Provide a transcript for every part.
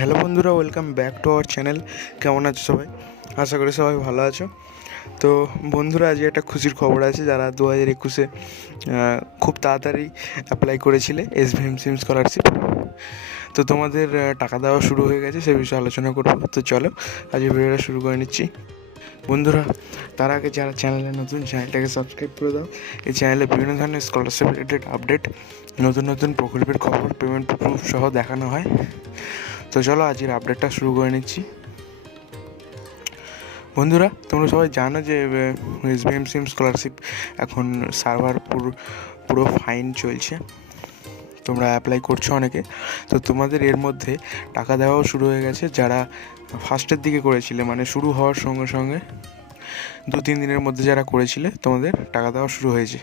Hello বন্ধুরা, welcome back to our channel. কেমন আছো সবাই? আশা করি সবাই ভালো আছো। তো বন্ধুরা, আজকে একটা খুশির খবর আছে। যারা 2021-এ খুব তাড়াতাড়ি অ্যাপ্লাই করেছিলে SVMcm স্কলারশিপ, তো তোমাদের টাকা দেওয়া শুরু হয়ে গেছে, সে বিষয়ে আলোচনা করবো। তো চলো আজকে ভিডিওটা শুরু করে নিচ্ছি। বন্ধুরা, তার আগে যারা চ্যানেলে নতুন, চ্যানেলটাকে সাবস্ক্রাইব করে দাও। এই চ্যানেলে বিভিন্ন ধরনের স্কলারশিপ রিলেটেড আপডেট, নতুন নতুন প্রকল্পের খবর, পেমেন্ট প্রুফ সহ দেখানো হয়। তো চলো আজকের আপডেটটা শুরু করে নিচ্ছি। বন্ধুরা, তোমরা সবাই জানো যে SVMcm স্কলারশিপ এখন সার্ভার পুরো ফাইন চলছে। তোমরা অ্যাপ্লাই করছো অনেকে, তো তোমাদের এর মধ্যে টাকা দেওয়াও শুরু হয়ে গেছে। যারা ফার্স্টের দিকে করেছিলে, মানে শুরু হওয়ার সঙ্গে সঙ্গে 2-3 দিনের মধ্যে যারা করেছিলে, তোমাদের টাকা দেওয়া শুরু হয়েছে।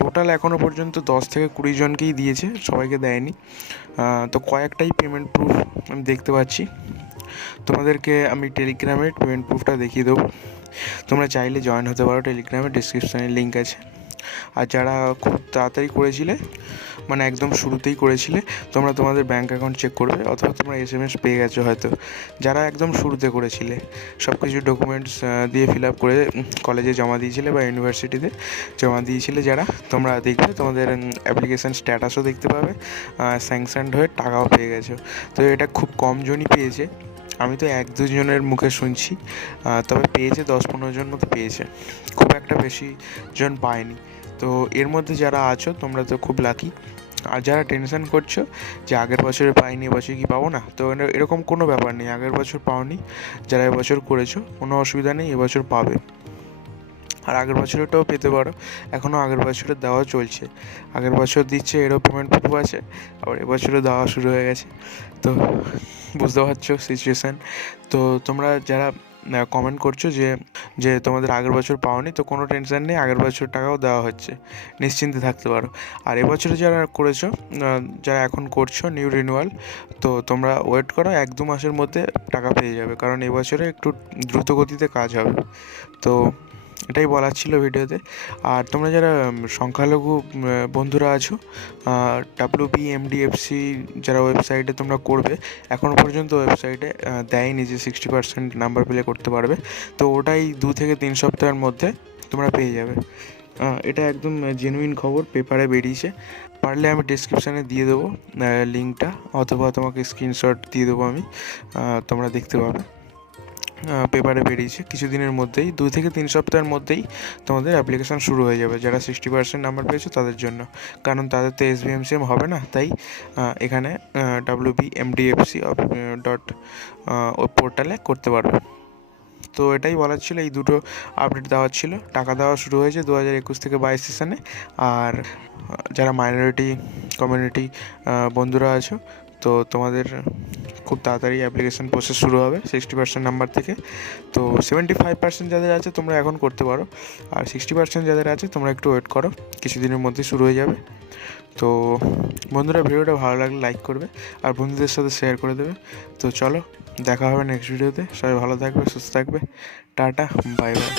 টোটাল এখনও পর্যন্ত 10 থেকে 20 জনকেই দিয়েছে, সবাইকে দেয়নি। তো কয়েকটাই পেমেন্ট প্রুফ আমি দেখতে পাচ্ছি। তোমাদেরকে আমি টেলিগ্রামের পেমেন্ট প্রুফটা দেখিয়ে দেবো। তোমরা চাইলে জয়েন হতে পারো, টেলিগ্রামে ডিসক্রিপশানে লিঙ্ক আছে। আর যারা খুব তাড়াতাড়ি করেছিলে, মানে একদম শুরুতেই করেছিলে, তোমরা তোমাদের ব্যাঙ্ক অ্যাকাউন্ট চেক করবে, অথবা তোমরা SMS পেয়ে গেছো হয়তো। যারা একদম শুরুতে করেছিলে, সব কিছু ডকুমেন্টস দিয়ে ফিল আপ করে কলেজে জমা দিয়েছিলে বা ইউনিভার্সিটিতে জমা দিয়েছিলে, যারা তোমরা দেখবে তোমাদের অ্যাপ্লিকেশান স্ট্যাটাসও দেখতে পাবে, স্যাংশনড হয়ে টাকাও পেয়ে গেছো। তো এটা খুব কম জনই পেয়েছে। আমি তো 1-2 জনের মুখে শুনছি, তবে পেয়েছে 10-15 জন মতো পেয়েছে, খুব একটা বেশি জন পায়নি। তো এর মধ্যে যারা আছো তোমরা তো খুব লাকি। আর যারা টেনশন করছো যে আগের বছরে পাইনি, এবছর কি পাবো না, তো এরকম কোনো ব্যাপার নেই। আগের বছর পাওনি, যারা এবছর করেছো কোনো অসুবিধা নেই, এবছর পাবে। আর আগের বছরটাও পেতে পারো, এখনও আগের বছরের দেওয়া চলছে। আগের বছর দিচ্ছে, এরও পেমেন্ট প্রুফ আছে, আবার এবছরও দেওয়া শুরু হয়ে গেছে। তো বুঝতে পারছো সিচুয়েশান। তো তোমরা যারা কমেন্ট করছো যে তোমাদের আগের বছর পাওনি, তো কোনো টেনশন নেই, আগের বছর টাকাও দেওয়া হচ্ছে, নিশ্চিন্তে থাকতে পারো। আর এবছরে যারা করেছো, যারা এখন করছো নিউ রিনিউয়াল, তো তোমরা ওয়েট করো, 1-2 মাসের মধ্যে টাকা পেয়ে যাবে, কারণ এবছরে একটু দ্রুত গতিতে কাজ হবে। তো এটাই বলার ছিল ভিডিওতে। আর তোমরা যারা সংখ্যালঘু বন্ধুরা আছো, WBMDFC যারা ওয়েবসাইটে তোমরা করবে, এখনও পর্যন্ত ওয়েবসাইটে দেয়নি যে 60% নাম্বার পেলে করতে পারবে। তো ওটাই 2 থেকে 3 সপ্তাহের মধ্যে তোমরা পেয়ে যাবে। এটা একদম জেনুইন খবর, পেপারে বেরিয়েছে। পারলে আমি ডিসক্রিপশানে দিয়ে দেবো লিঙ্কটা, অথবা তোমাকে স্ক্রিনশট দিয়ে দেবো আমি, তোমরা দেখতে পাবে। পেপারে বেরিয়েছে, কিছুদিনের মধ্যেই, 2 থেকে 3 সপ্তাহের মধ্যেই তোমাদের অ্যাপ্লিকেশান শুরু হয়ে যাবে, যারা 60% নাম্বার পেয়েছো তাদের জন্য। কারণ তাদের তো SVMcm হবে না, তাই এখানে WBMDFC পোর্টালে করতে পারবে। তো এটাই বলার ছিল, এই দুটো আপডেট দেওয়ার ছিল। টাকা দেওয়া শুরু হয়েছে 2021 থেকে 22 সেশনে। আর যারা মাইনরিটি কমিউনিটি বন্ধুরা আছো, তো তোমাদের খুব তাড়াতাড়ি অ্যাপ্লিকেশান প্রসেস শুরু হবে 60% নাম্বার থেকে। তো 75% যাদের আছে তোমরা এখন করতে পারো, আর 60% যাদের আছে তোমরা একটু ওয়েট করো, কিছুদিনের মধ্যে শুরু হয়ে যাবে। তো বন্ধুরা, ভিডিওটা ভালো লাগলে লাইক করবে, আর বন্ধুদের সাথে শেয়ার করে দেবে। তো চলো দেখা হবে নেক্সট ভিডিওতে। সবাই ভালো থাকবে, সুস্থ থাকবে। Tata, bye bye.